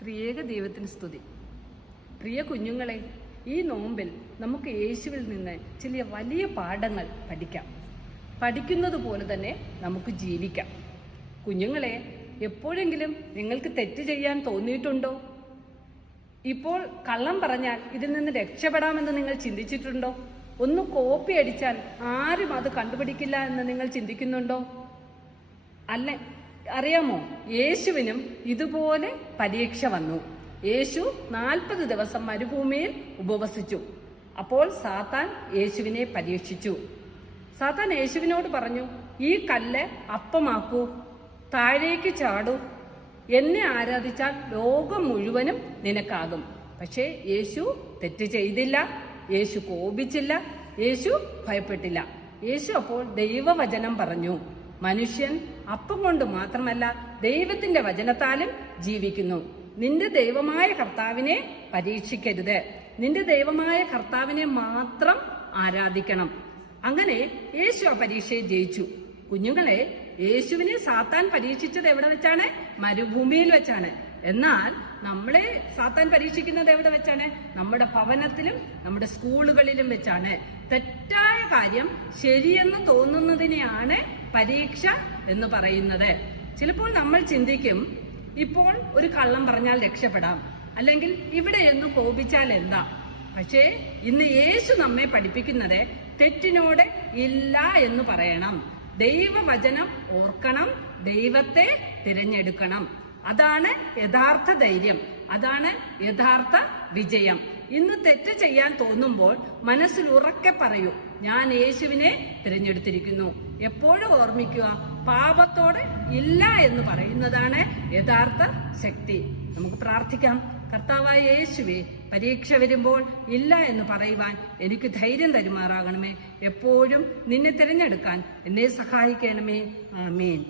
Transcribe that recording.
ത്രിയേക ദൈവത്തിന് സ്തുതി. പ്രിയ കുഞ്ഞുങ്ങളെ, ഈ നോമ്പിൽ നമുക്ക് യേശുവിൽ നിന്ന് ചില വലിയ പാഠങ്ങൾ പഠിക്കാം. പഠിക്കുന്നത് പോലെ തന്നെ നമുക്ക് ജീവിക്കാം. കുഞ്ഞുങ്ങളെ, എപ്പോഴെങ്കിലും നിങ്ങൾക്ക് തെറ്റ് ചെയ്യാൻ തോന്നിയിട്ടുണ്ടോ? ഇപ്പോൾ കള്ളം പറഞ്ഞാൽ ഇതിൽ നിന്ന് രക്ഷപ്പെടാമെന്ന് നിങ്ങൾ ചിന്തിച്ചിട്ടുണ്ടോ? ഒന്ന് കോപ്പി അടിച്ചാൽ ആരും അത് കണ്ടുപിടിക്കില്ല എന്ന് നിങ്ങൾ ചിന്തിക്കുന്നുണ്ടോ? അല്ല, അറിയാമോ, യേശുവിനും ഇതുപോലെ പരീക്ഷ വന്നു. യേശു 40 ദിവസം മരുഭൂമിയിൽ ഉപവസിച്ചു. അപ്പോൾ സാത്താൻ യേശുവിനെ പരീക്ഷിച്ചു. സാത്താൻ യേശുവിനോട് പറഞ്ഞു, ഈ കല്ല് അപ്പമാക്കൂ, താഴേക്ക് ചാടൂ, എന്നെ ആരാധിച്ചാൽ ലോകം മുഴുവനും നിനക്കാകും. പക്ഷേ യേശു തെറ്റ് ചെയ്തില്ല, യേശു കോപിച്ചില്ല, യേശു ഭയപ്പെട്ടില്ല. യേശു അപ്പോൾ ദൈവവചനം പറഞ്ഞു. മനുഷ്യൻ അപ്പം കൊണ്ട് മാത്രമല്ല ദൈവത്തിന്റെ വചനത്താലും ജീവിക്കുന്നു. നിന്റെ ദൈവമായ കർത്താവിനെ പരീക്ഷിക്കരുത്, നിന്റെ ദൈവമായ കർത്താവിനെ മാത്രം ആരാധിക്കണം. അങ്ങനെ യേശു ആ പരീക്ഷയെ ജയിച്ചു. കുഞ്ഞുങ്ങളെ, യേശുവിനെ സാത്താൻ പരീക്ഷിച്ചത് എവിടെ വെച്ചാണ്? മരുഭൂമിയിൽ വെച്ചാണ്. എന്നാൽ നമ്മളെ സാത്താൻ പരീക്ഷിക്കുന്നത് എവിടെ വെച്ചാണ്? നമ്മുടെ ഭവനത്തിലും നമ്മുടെ സ്കൂളുകളിലും വെച്ചാണ്. തെറ്റായ കാര്യം ശരിയെന്ന് തോന്നുന്നതിനെയാണ് പരീക്ഷ എന്ന് പറയുന്നത്. ചിലപ്പോൾ നമ്മൾ ചിന്തിക്കും, ഇപ്പോൾ ഒരു കള്ളം പറഞ്ഞാൽ രക്ഷപ്പെടാം, അല്ലെങ്കിൽ ഇവിടെ എന്ന് കോപിച്ചാൽ എന്താ? പക്ഷേ ഇന്ന് യേശു നമ്മെ പഠിപ്പിക്കുന്നത് തെറ്റിനോട് ഇല്ല എന്ന് പറയണം. ദൈവവചനം ഓർക്കണം, ദൈവത്തെ തിരഞ്ഞെടുക്കണം. അതാണ് യഥാർത്ഥ ധൈര്യം, അതാണ് യഥാർത്ഥ വിജയം. ഇന്ന് തെറ്റ് ചെയ്യാൻ തോന്നുമ്പോൾ മനസ്സിൽ ഉറക്കെ പറയൂ, ഞാൻ യേശുവിനെ തിരഞ്ഞെടുത്തിരിക്കുന്നു. എപ്പോഴും ഓർമ്മിക്കുക, പാപത്തോട് ഇല്ല എന്ന് പറയുന്നതാണ് യഥാർത്ഥ ശക്തി. നമുക്ക് പ്രാർത്ഥിക്കാം. കർത്താവായ യേശുവേ, പരീക്ഷ വരുമ്പോൾ ഇല്ല എന്ന് പറയുവാൻ എനിക്ക് ധൈര്യം തരുമാറാകണമേ. എപ്പോഴും നിന്നെ തിരഞ്ഞെടുക്കാൻ എന്നെ സഹായിക്കണമേ. ആമേൻ.